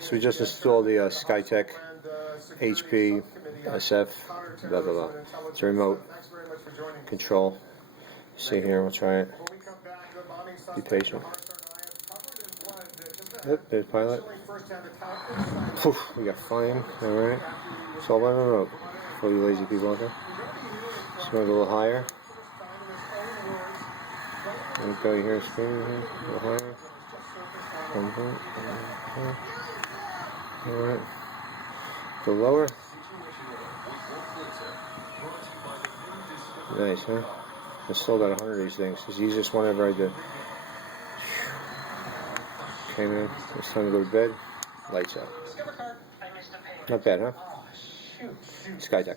So we just installed the Skytech HP SF, blah blah blah. It's a remote control. See here, we'll try it. Be patient. Yep, there's pilot. Poof, we got flame. Alright. It's all by remote. For you lazy people out there. Just want to go a little higher. There we go, you hear a screaming here. A little higher. Alright. Go lower. Nice, huh? I still got 100 of these things. It's the easiest one ever I did. Okay, man. It's time to go to bed. Lights out. Not bad, huh? Skytech.